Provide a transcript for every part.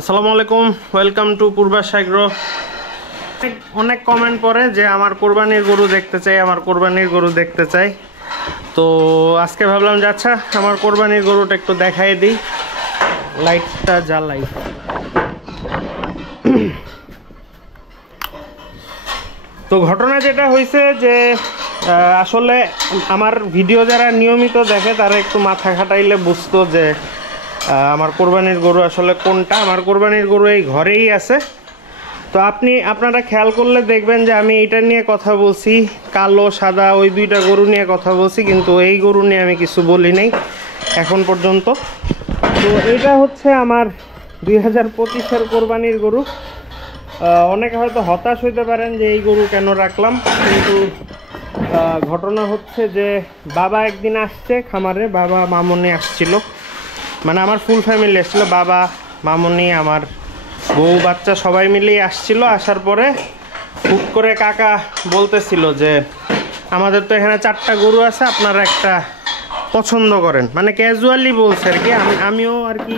আসসালামু আলাইকুম, welcome to পূর্বাস agro. অনেক কমেন্ট পড়ে যে আমার কোরবানির গরু দেখতে চাই, আমার কোরবানির গরু দেখতে চাই। তো আজকে ভাবলাম যে আচ্ছা আমার কোরবানির গরুটা একটু দেখাই দিই। লাইটটা জ্বালাই। তো ঘটনা যেটা হয়েছে যে আসলে আমার ভিডিও যারা নিয়মিত দেখে তারা একটু মাথা খাটাইলে বুঝতো যে আমার কোরবানির গরু আসলে কোনটা। আমার কোরবানির গরু এই ঘরেই আছে। তো আপনারা খেয়াল করলে দেখবেন যে আমি এইটা নিয়ে কথা বলছি, কালো সাদা ওই দুইটা গরু নিয়ে কথা বলছি, কিন্তু এই গরু নিয়ে আমি কিছু বলি নাই এখন পর্যন্ত। তো এইটা হচ্ছে আমার 2025-এর কোরবানির গরু। অনেকে হয়তো হতাশ হইতে পারেন যে এই গরু কেন রাখলাম, কিন্তু ঘটনা হচ্ছে যে বাবা একদিন আসছে খামারে, বাবা মামনি আসছিল, মানে আমার ফুল ফ্যামিলি আসছিল, বাবা মামনি আমার বউ বাচ্চা সবাই মিলেই আসছিল। আসার পরে হুট করে কাকা বলতেছিল যে আমাদের তো এখানে 4টা গরু আছে, আপনারা একটা পছন্দ করেন, মানে ক্যাজুয়ালি বলছে আর কি। আমিও আর কি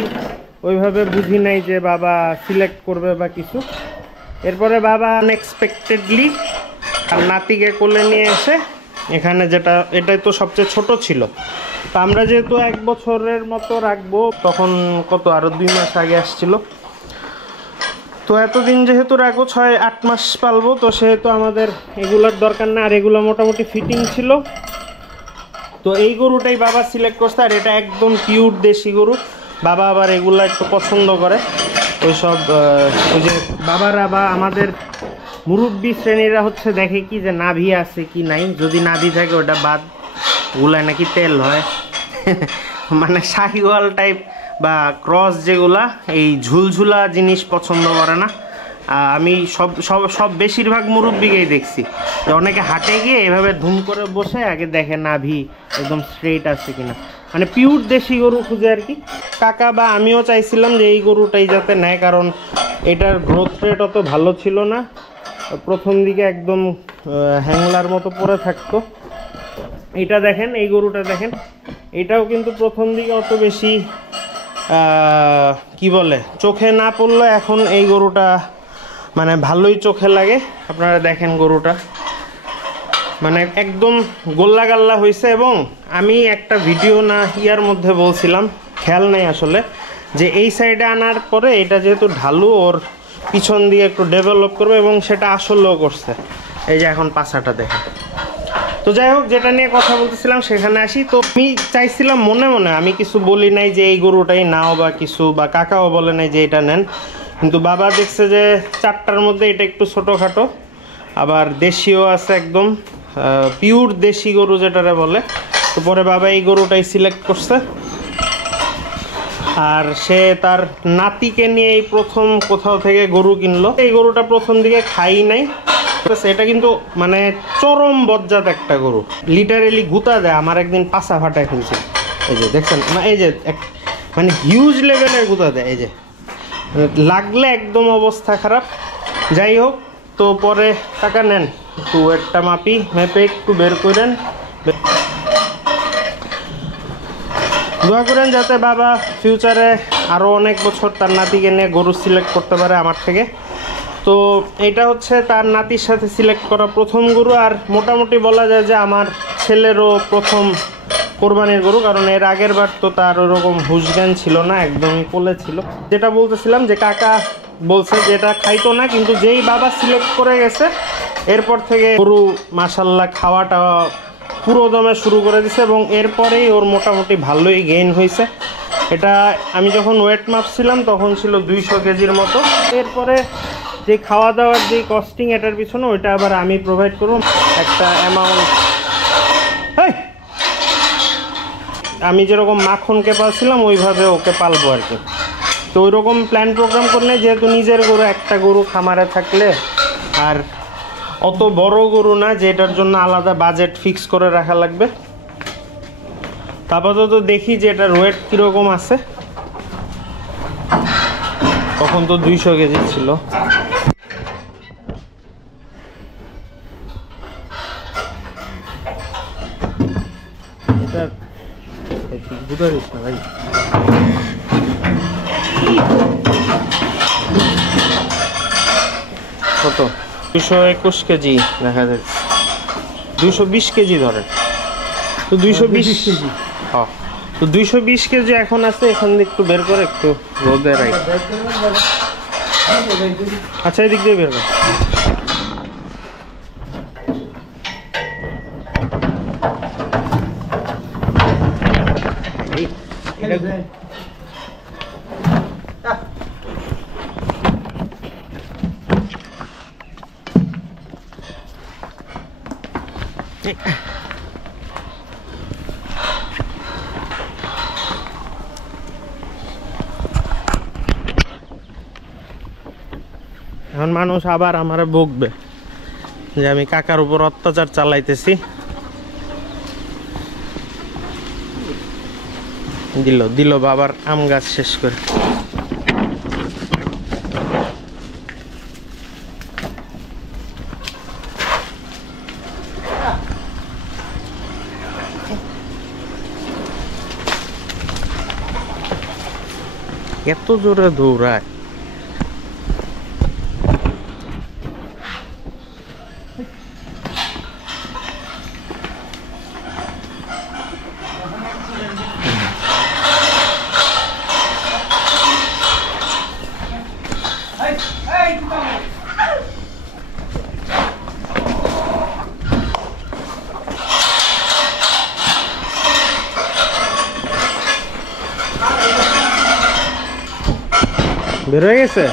ওইভাবে বুঝি নাই যে বাবা সিলেক্ট করবে বা কিছু। এরপরে বাবা আনএক্সপেক্টেডলি আর নাতিকে কোলে নিয়ে এসে এখানে, এটাই তো সবচেয়ে ছোট ছিল। তো আমরা যেহেতু 1 বছরের মতো রাখবো, তখন কত আরও 2 মাস আগে আসছিল। তো এতদিন যেহেতু রাখবো 6-8 মাস পালবো, তো সেহেতু আমাদের এগুলোর দরকার না, আর এগুলো মোটামুটি ফিটিং ছিল। তো এই গরুটাই বাবা সিলেক্ট করছে, আর এটা একদম পিওর দেশি গরু। বাবা আবার এগুলো একটু পছন্দ করে, ওইসব ওই যে বাবারা বা আমাদের মুরব্বী শ্রেণীরা হচ্ছে দেখে কি যে নাভি আছে কি নাই, যদি নাভি থাকে ওটা বাদ, ওগুলায় নাকি তেল হয়। মানে শাহিওয়াল টাইপ বা ক্রস যেগুলা, এই ঝুলঝুলা জিনিস পছন্দ করে না। আমি সব বেশিরভাগ মুরব্বিকেই দেখছি যে অনেকে হাটে গিয়ে এভাবে ধুম করে বসে আগে দেখে নাভি একদম স্ট্রেট আছে কিনা, মানে পিওর দেশি গরু খুঁজে আর কি। কাকা বা আমিও চাইছিলাম যে এই গরুটাই যাতে নেয়, কারণ এটার গ্রোথ রেট অত ভালো ছিল না, প্রথম দিকে একদম হ্যাংলার মতো পড়ে থাকতো। এটা দেখেন, এই গরুটা দেখেন, এটাও কিন্তু প্রথম দিকে অত বেশি কি বলে চোখে না পড়লো। এখন এই গরুটা মানে ভালোই চোখে লাগে। আপনারা দেখেন গরুটা মানে একদম গোল্লা গাল্লা হয়েছে। এবং আমি একটা ভিডিও না ইয়ার মধ্যে বলছিলাম, খেয়াল নেই আসলে, যে এই সাইডে আনার পরে এটা যেহেতু ঢালু, ওর পিছন দিয়ে একটু ডেভেলপ করবে, এবং সেটা আসলেও করছে। এই যে এখন পাছাটা দেখে। তো যাই হোক, যেটা নিয়ে কথা বলতেছিলাম সেখানে আসি। তো আমি চাইছিলাম মনে মনে, আমি কিছু বলি নাই যে এই গরুটাই নাও বা কিছু, বা কাকাও বলে নাই যে এটা নেন, কিন্তু বাবা দেখছে যে 4টার মধ্যে এটা একটু ছোটোখাটো, আবার দেশিও আছে, একদম পিওর দেশি গরু যেটারে বলে। তো পরে বাবা এই গরুটাই সিলেক্ট করছে, আর সে তার নাতিকে নিয়ে এই প্রথম কোথাও থেকে গরু কিনলো। এই গরুটা প্রথম দিকে খাই নাই, এটা কিন্তু মানে চরম বজ্জাত একটা গরু, লিটারেলি গুতা দেয়। আমার একদিন পাছা ফাটায় ফেলছে, এই যে দেখছেন না, এই যে মানে হিউজ লেভেলের গুতা দেয়, এই যে লাগলে একদম অবস্থা খারাপ। যাই হোক, তো পরে টাকা নেন, একটু একটা মেপে একটু বের করেন, দোয়া করেন যাতে বাবা ফিউচারে আরও অনেক বছর তার নাতিকে নিয়ে গরু সিলেক্ট করতে পারে আমার থেকে। তো এটা হচ্ছে তার নাতির সাথে সিলেক্ট করা প্রথম গরু, আর মোটামুটি বলা যায় যে আমার ছেলেরও প্রথম কোরবানির গরু, কারণ এর আগের বার তো তার ওরকম হুঁশজ্ঞান ছিল না, একদমই কোলে ছিল। যেটা বলতেছিলাম যে কাকা বলছে যে এটা খাইতো না, কিন্তু যেই বাবা সিলেক্ট করে গেছে এরপর থেকে গরু মাশাল্লাহ খাওয়াটা পুরো দমে শুরু করে দিছে, এবং এরপরেই ওর মোটামুটি ভালোই গেইন হয়েছে। এটা আমি যখন ওয়েট মাপছিলাম তখন ছিল 200 কেজির মতো। এরপরে যে খাওয়া দাওয়ার যে কস্টিং এটার পিছনে, ওইটা আবার আমি প্রোভাইড করব একটা অ্যামাউন্ট। আমি যেরকম মাখনকে পালছিলাম ওইভাবে ওকে পালবো আর কি। তো ওই রকম প্ল্যান প্রোগ্রাম করলে, যেহেতু নিজের গরু, একটা গরু খামারে থাকলে আর অত বড় গরু না যে এটার জন্য আলাদা বাজেট ফিক্স করে রাখা লাগবে। আপাতত দেখি যে এটার ওয়েট কীরকম আছে। তখন তো 200 কেজি ছিল। এটা বুঝতে পারিস না ভাই। কত 221 কেজি দেখা যাচ্ছে, 220 কেজি ধরেন, তো 220 কেজি। হ্যাঁ, তো 220 কেজি এখন আছে, এখান দিয়ে একটু বের করে একটু রোদে রাখ। আচ্ছা, এদিক দিয়ে বের কর। এখন মানুষ আবার আমারে বকবে যে আমি কাকার উপর অত্যাচার চালাইতেছি। দিল বাবার আম গাছ শেষ করে। এত জোরে দৌড়ায়। বের হয়ে গেছে।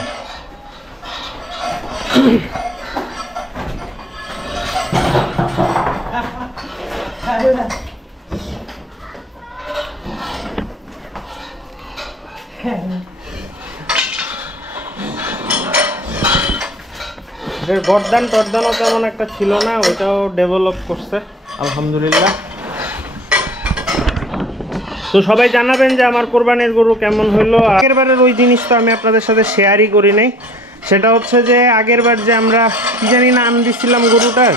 গর্দান টর্দানও তেমন একটা ছিল না, ওইটাও ডেভেলপ করছে আলহামদুলিল্লাহ। তো সবাই জানাবেন যে আমার কোরবানির গরু কেমন হইলো। আগের বারের ওই জিনিস তো আমি আপনাদের সাথে শেয়ারই করি নাই। সেটা হচ্ছে যে আগের বার যে আমরা কি জানি নাম দিছিলাম গরুটার,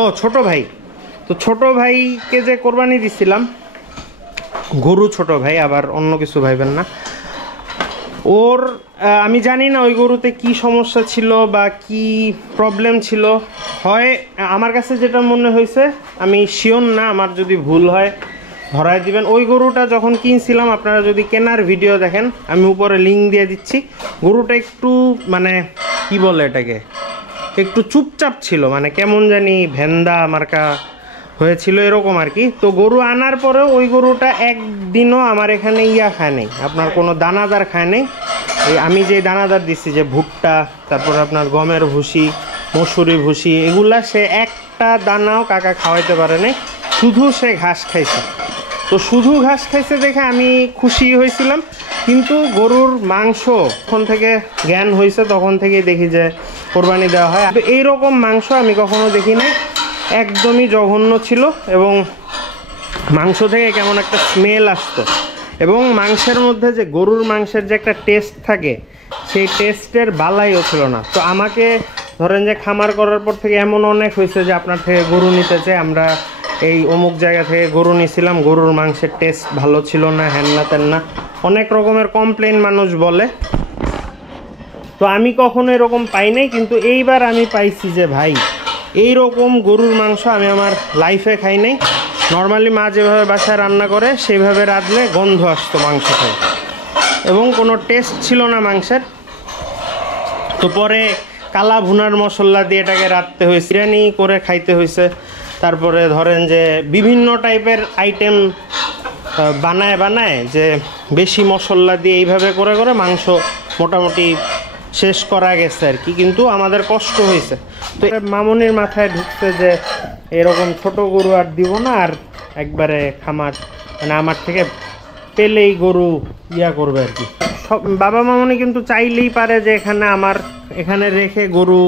ও ছোট ভাই। তো ছোট ভাইকে যে কোরবানি দিছিলাম, গরু ছোট ভাই, আবার অন্য কিছু ভাইবেন না। ওর আমি জানি না ওই গরুতে কি সমস্যা ছিল বা কি প্রবলেম ছিল। হয় আমার কাছে যেটা মনে হয়েছে, আমি শিওর না, আমার যদি ভুল হয় ধরায় দিবেন। ওই গরুটা যখন কিনছিলাম, আপনারা যদি কেনার ভিডিও দেখেন, আমি উপরে লিঙ্ক দিয়ে দিচ্ছি, গরুটা একটু মানে কি বলে এটাকে, একটু চুপচাপ ছিল, মানে কেমন জানি ভেন্দা মার্কা হয়েছিল এরকম আর কি। তো গরু আনার পরেও ওই গরুটা একদিনও আমার এখানে খায় নাই, আপনার কোনো দানাদার খায় নাই। এই আমি যে দানাদার দিচ্ছি, যে ভুট্টা, তারপর আপনার গমের ভুসি, মসুরি ভুসি, এগুলা সে একটা দানাও কাকা খাওয়াইতে পারে নাই, শুধু সে ঘাস খাইছে। তো শুধু ঘাস খাইছে দেখে আমি খুশি হয়েছিলাম। কিন্তু গরুর মাংস যখন থেকে জ্ঞান হয়েছে তখন থেকেই দেখি যে কোরবানি দেওয়া হয়, তো এইরকম মাংস আমি কখনো দেখি নাই। একদমই জঘন্য ছিল এবং মাংস থেকে কেমন একটা স্মেল আসতো, এবং মাংসের মধ্যে যে গরুর মাংসের যে একটা টেস্ট থাকে, সেই টেস্টের বালাইও ছিল না। তো আমাকে ধরেন যে খামার করার পর থেকে এমন অনেক হয়েছে যে আপনার থেকে গরু নিতে চাই, আমরা এই অমুক জায়গা থেকে গরু নিয়েছিলাম, গরুর মাংসের টেস্ট ভালো ছিল না, হ্যান না তেন না, অনেক রকমের কমপ্লেন মানুষ বলে। তো আমি কখনো এরকম পাই নাই, কিন্তু এইবার আমি পাইছি যে ভাই এইরকম গরুর মাংস আমি আমার লাইফে খাই নাই। নর্মালি মা যেভাবে বাসায় রান্না করে সেইভাবে রাঁধলে গন্ধ আসতো মাংস খাই, এবং কোনো টেস্ট ছিল না মাংসের। তো পরে কালা ভুনার মশলা দিয়ে এটাকে রাঁধতে হয়েছে, বিরিয়ানি করে খাইতে হয়েছে। তারপরে ধরেন যে বিভিন্ন টাইপের আইটেম বানায় যে বেশি মশলা দিয়ে এইভাবে করে করে মাংস মোটামুটি শেষ করা গেছে আর কি, কিন্তু আমাদের কষ্ট হয়েছে। তো মামনির মাথায় ঢুকছে যে এরকম ছোট গরু আর দিব না, আর একবারে খামার মানে আমার থেকে পেলেই গরু করবে আর কি। সব বাবা মামনি কিন্তু চাইলেই পারে যে এখানে রেখে গরু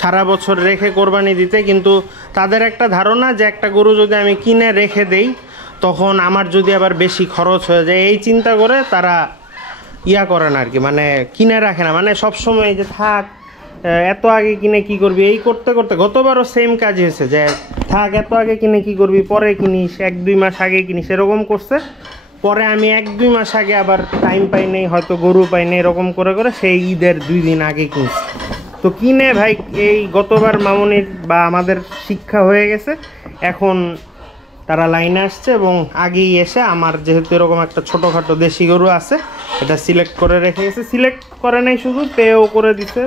সারা বছর রেখে কোরবানি দিতে, কিন্তু তাদের একটা ধারণা যে একটা গরু যদি আমি কিনে রেখে দেই তখন আমার যদি আবার বেশি খরচ হয়ে যায়, এই চিন্তা করে তারা করে না আর কি, মানে কিনে রাখে না, মানে সবসময় যে থাক এত আগে কিনে কি করবি, এই করতে করতে গতবারও সেম কাজ হয়েছে যে থাক এত আগে কিনে কি করবি, পরে কিনিস, 1-2 মাস আগে কিনিস, এরকম করছে। পরে আমি 1-2 মাস আগে আবার টাইম পাই নেই, হয়তো গরু পাই নেই, এরকম করে করে সেই ঈদের 2 দিন আগে কিনছি। তো কিনে ভাই এই গতবার মামুনির বা আমাদের শিক্ষা হয়ে গেছে, এখন তারা লাইনে আসছে এবং আগেই এসে আমার যেহেতু এরকম একটা ছোটোখাটো দেশি গরু আছে এটা সিলেক্ট করে রেখে গেছে। সিলেক্ট করে নাই শুধু, পেও করে দিছে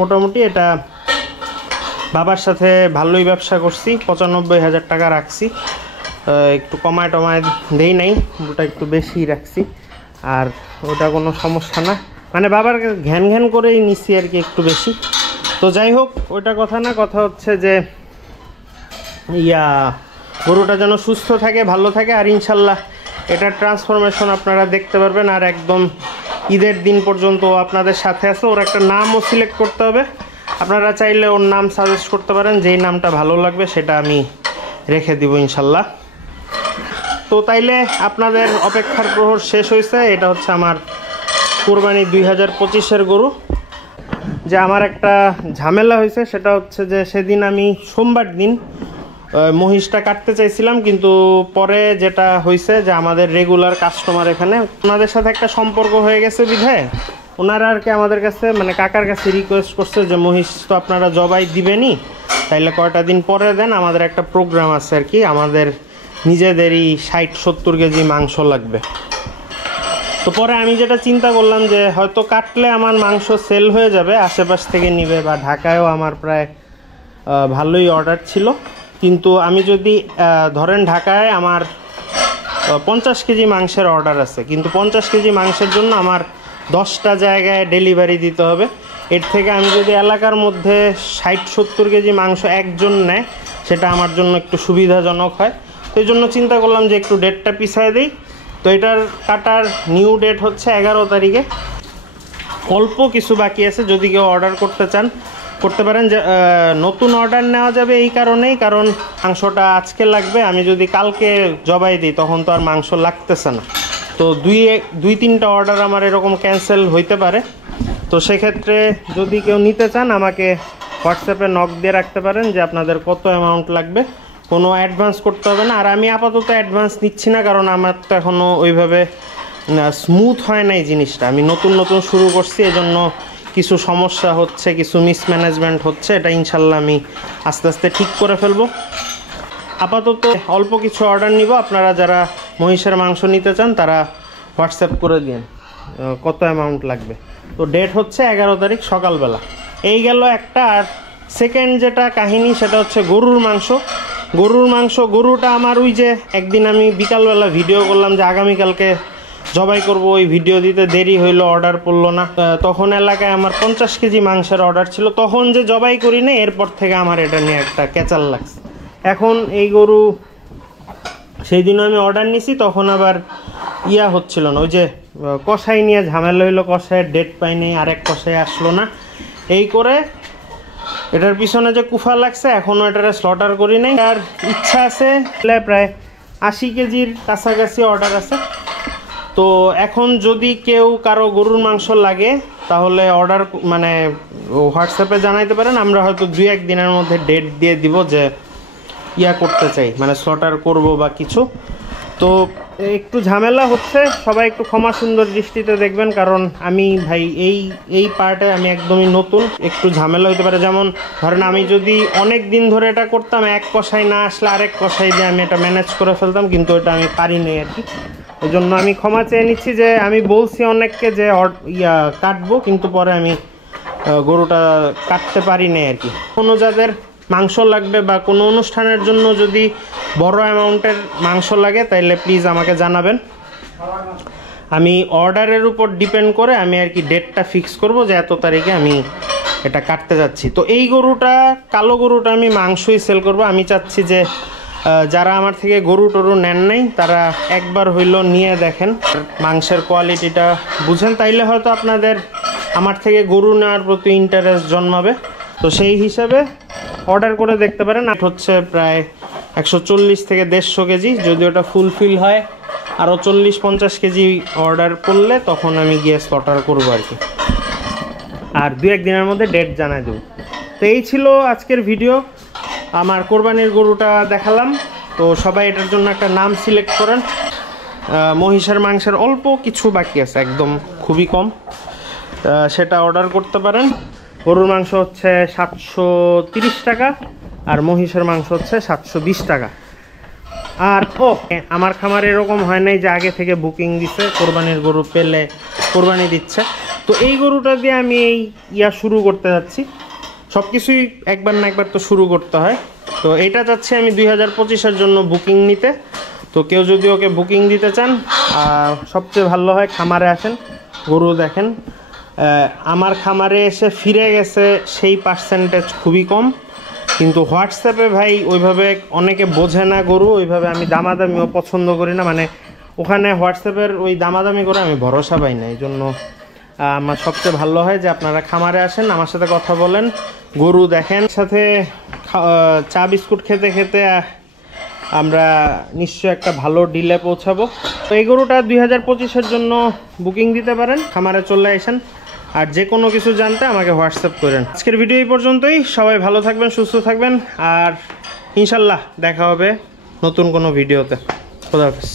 মোটামুটি। এটা বাবার সাথে ভালোই ব্যবসা করছি, 95,000 টাকা রাখছি, একটু কমায় টমায় দেই নাই, ওটা একটু বেশি রাখছি। আর ওটা কোনো সমস্যা না, মানে বাবার ঘ্যান ঘ্যান করেই নিচ্ছি আর কি একটু বেশি। তো যাই হোক, ওইটা কথা না, কথা হচ্ছে যে গরুটা যেন সুস্থ থাকে, ভালো থাকে। আর ইনশাল্লাহ এটার ট্রান্সফরমেশন আপনারা দেখতে পারবেন। আর একদম ঈদের দিন পর্যন্ত আপনাদের সাথে আছে। ওর একটা নামও সিলেক্ট করতে হবে, আপনারা চাইলে ওর নাম সাজেস্ট করতে পারেন, যেই নামটা ভালো লাগবে সেটা আমি রেখে দিব ইনশাল্লাহ। তো তাইলে আপনাদের অপেক্ষার প্রহর শেষ হয়েছে। এটা হচ্ছে আমার কুরবানি 2025-এর গরু। যে আমার একটা ঝামেলা হয়েছে সেটা হচ্ছে যে সেদিন আমি সোমবার দিন মহিষটা কাটতে চাইছিলাম, কিন্তু পরে যেটা হয়েছে যে আমাদের রেগুলার কাস্টমার এখানে, ওনাদের সাথে একটা সম্পর্ক হয়ে গেছে বিধায় ওনারা আর কি আমাদের কাছে মানে কাকার কাছে রিকোয়েস্ট করছে যে মহিষ তো আপনারা জবাই দিবেনই, তাইলে কয়টা দিন পরে দেন, আমাদের একটা প্রোগ্রাম আছে আর কি, আমাদের নিজেদেরই 60-70 কেজি মাংস লাগবে। তো পরে আমি যেটা চিন্তা করলাম যে হয়তো কাটলে আমার মাংস সেল হয়ে যাবে, আশেপাশ থেকে নিবে, বা ঢাকায়ও আমার প্রায় ভালোই অর্ডার ছিল। কিন্তু আমি যদি ধরেন ঢাকায় আমার 50 কেজি মাংসের অর্ডার আছে, কিন্তু 50 কেজি মাংসের জন্য আমার 10টা জায়গায় ডেলিভারি দিতে হবে। এর থেকে আমি যদি এলাকার মধ্যে 60-70 কেজি মাংস একজন নেয়, সেটা আমার জন্য একটু সুবিধাজনক হয়। তো এই জন্য চিন্তা করলাম যে একটু ডেটটা পিছায় দিই। তো এটার কাটার নিউ ডেট হচ্ছে 11 তারিখে। অল্প কিছু বাকি আছে, যদি কেউ অর্ডার করতে চান করতে পারেন। যে নতুন অর্ডার নেওয়া যাবে এই কারণেই, কারণ মাংসটা আজকে লাগবে, আমি যদি কালকে জবাই দিই তখন তো আর মাংস লাগতেছে না। তো দুই তিনটা অর্ডার আমার এরকম ক্যান্সেল হইতে পারে। তো সেক্ষেত্রে যদি কেউ নিতে চান আমাকে হোয়াটসঅ্যাপে নক দিয়ে রাখতে পারেন যে আপনাদের কত অ্যামাউন্ট লাগবে, কোনো অ্যাডভান্স করতে হবে না। আর আমি আপাতত অ্যাডভান্স নিচ্ছি না, কারণ আমার তো এখনও ওইভাবে স্মুথ হয় নাই জিনিসটা, আমি নতুন নতুন শুরু করছি, এজন্য কিছু সমস্যা হচ্ছে, কিছু মিসম্যানেজমেন্ট হচ্ছে। এটা ইনশাল্লাহ আমি আস্তে আস্তে ঠিক করে ফেলবো। আপাতত অল্প কিছু অর্ডার নিব, আপনারা যারা মহিষের মাংস নিতে চান তারা হোয়াটসঅ্যাপ করে দিন কত অ্যামাউন্ট লাগবে। তো ডেট হচ্ছে 11 তারিখ সকালবেলা। এই গেল একটা। আর সেকেন্ড যেটা কাহিনী সেটা হচ্ছে গরুর মাংস। গরুটা আমার ওই যে একদিন আমি বিকালবেলা ভিডিও করলাম যে আগামীকালকে জবাই করব, ওই ভিডিও দিতে দেরি হইলো, অর্ডার পড়লো না। তখন এলাকায় আমার 50 কেজি মাংসের অর্ডার ছিল, তখন যে জবাই করি না, এরপর থেকে আমার এটা নিয়ে একটা ক্যাচাল লাগছে। এখন এই গরু সেই দিনও আমি অর্ডার নিছি, তখন আবার হচ্ছিল না, ওই যে কষাই নিয়ে ঝামেলা হইলো, কষাইয়ের ডেট পাইনি, আরেক কষাই আসলো না, এই করে এটার পিছনে যে কুফা লাগছে। এখনও এটারে স্লটার করি নাই। আর ইচ্ছা আছে, প্রায় 80 কেজির কাছাকাছি অর্ডার আছে। তো এখন যদি কেউ কারো গরুর মাংস লাগে তাহলে অর্ডার মানে হোয়াটসঅ্যাপে জানাইতে পারেন, আমরা হয়তো 2-1 দিনের মধ্যে ডেট দিয়ে দিব যে করতে চাই, মানে স্লটার করব বা কিছু। তো একটু ঝামেলা হচ্ছে, সবাই একটু ক্ষমা সুন্দর দৃষ্টিতে দেখবেন, কারণ আমি ভাই এই পার্টে আমি একদমই নতুন, একটু ঝামেলা হইতে পারে। যেমন ধরেন আমি যদি অনেক দিন ধরে এটা করতাম, এক কষাই না আসলে আরেক কষাই দিয়ে আমি এটা ম্যানেজ করে ফেলতাম, কিন্তু এটা আমি পারিনি আর কি। এই জন্য আমি ক্ষমা চেয়ে নিচ্ছি যে আমি বলছি অনেককে যে কাটবো, কিন্তু পরে আমি গরুটা কাটতে পারিনি আর কি। কোনো যাদের মাংস লাগবে বা কোনো অনুষ্ঠানের জন্য যদি বড় অ্যামাউন্টের মাংস লাগে তাইলে প্লিজ আমাকে জানাবেন। আমি অর্ডারের উপর ডিপেন্ড করে আমি আর কি ডেটটা ফিক্স করব যে এত তারিখে আমি এটা কাটতে যাচ্ছি। তো এই গরুটা, কালো গরুটা আমি মাংসই সেল করব। আমি চাচ্ছি যে যারা আমার থেকে গরু টরু নেন নাই তারা একবার হইলো নিয়ে দেখেন, মাংসের কোয়ালিটিটা বুঝেন, তাইলে হয়তো আপনাদের আমার থেকে গরু নেওয়ার প্রতি ইন্টারেস্ট জন্মাবে। তো সেই হিসাবে অর্ডার করে দেখতে পারেন। হচ্ছে প্রায় 140 থেকে 150 কেজি, যদি ওটা ফুলফিল হয় আরও 40-50 কেজি অর্ডার করলে তখন আমি গিয়ে স্লটার করবো আর কি। আর 2-1 দিনের মধ্যে ডেট জানাই দেবো। তো এই ছিল আজকের ভিডিও, আমার কোরবানির গরুটা দেখালাম। তো সবাই এটার জন্য একটা নাম সিলেক্ট করেন। মহিষের মাংসের অল্প কিছু বাকি আছে, একদম খুবই কম, সেটা অর্ডার করতে পারেন। গরুর মাংস হচ্ছে 730 টাকা, আর মহিষের মাংস হচ্ছে 720 টাকা। আর আমার খামার এরকম হয় নাই যে আগে থেকে বুকিং দিছে, কোরবানির গরু পেলে কোরবানি দিচ্ছে। তো এই গরুটা দিয়ে আমি এই শুরু করতে যাচ্ছি। সব কিছুই একবার না একবার তো শুরু করতে হয়। তো এইটা চাচ্ছি আমি 2025-এর জন্য বুকিং নিতে। তো কেউ যদি ওকে বুকিং দিতে চান, সবচেয়ে ভালো হয় খামারে আসেন, গরু দেখেন। আমার খামারে এসে ফিরে গেছে সেই পার্সেন্টেজ খুবই কম, কিন্তু হোয়াটসঅ্যাপে ভাই ওইভাবে অনেকে বোঝে না গরু, ওইভাবে আমি দামাদামিও পছন্দ করি না। মানে ওখানে হোয়াটসঅ্যাপের ওই দামাদামি করে আমি ভরসা পাই না। এই জন্য আমার সবচেয়ে ভালো হয় যে আপনারা খামারে আসেন, আমার সাথে কথা বলেন, গরু দেখেন, সাথে চা বিস্কুট খেতে খেতে আমরা নিশ্চয় একটা ভালো ডিলে পৌঁছাবো। তো এই গরুটা 2025-এর জন্য বুকিং দিতে পারেন, খামারে চলে আসেন। আর যে কোনো কিছু জানতে আমাকে হোয়াটসঅ্যাপ করেন। আজকের ভিডিও এই পর্যন্তই। সবাই ভালো থাকবেন, সুস্থ থাকবেন, আর ইনশাল্লাহ দেখা হবে নতুন কোনো ভিডিওতে। খোদা হাফেজ।